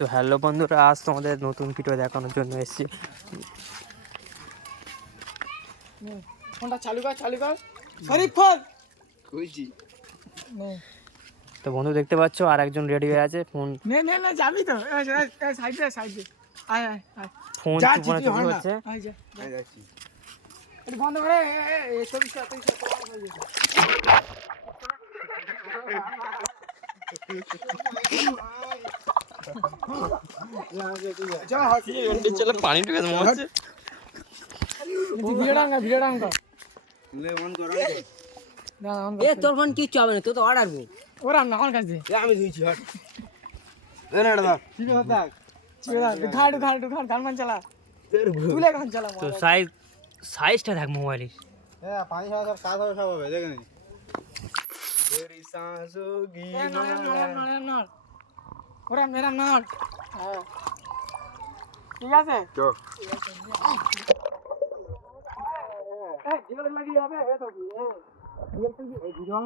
তো হ্যালো বন্ধুরা, আজ তোমাদের নতুন ভিডিও দেখানোর জন্য এসেছি। ফোনটা চালু কর শরীফ ফোন কইছি তো বন্ধু দেখতে পাচ্ছ আর একজন রেডি হয়ে আছে। ফোন নে যাবি তো সাইডে আয় ফোন যা চুপানো জিপি চুপি হয় না হচ্ছে। আয় যা আমি যাচ্ছি। এটা বন্ধ করে শরীফ পানি ঢুকে মনে হচ্ছে। ভিডিও ডাঙ্গা লে মন কর না তোর ফোন কিচ্ছু হবে না, তুই তো অর্ডার বল। ওরা না আমার কাছে আমি ধুইছি হট এ না দাদা ঠিক আছে থাক ঘাড় গান চালা তুলে গান চালা তো সাইজটা দেখ মোবাইলের। হ্যাঁ পানি খাওয়া সব কাজ হবে সব হবে দেখে নি তেরি सांसों की ওরা মেরা নট ঠিক আছে চো জীবন লাগিয়ে যাবে এ তো কি ভিডিও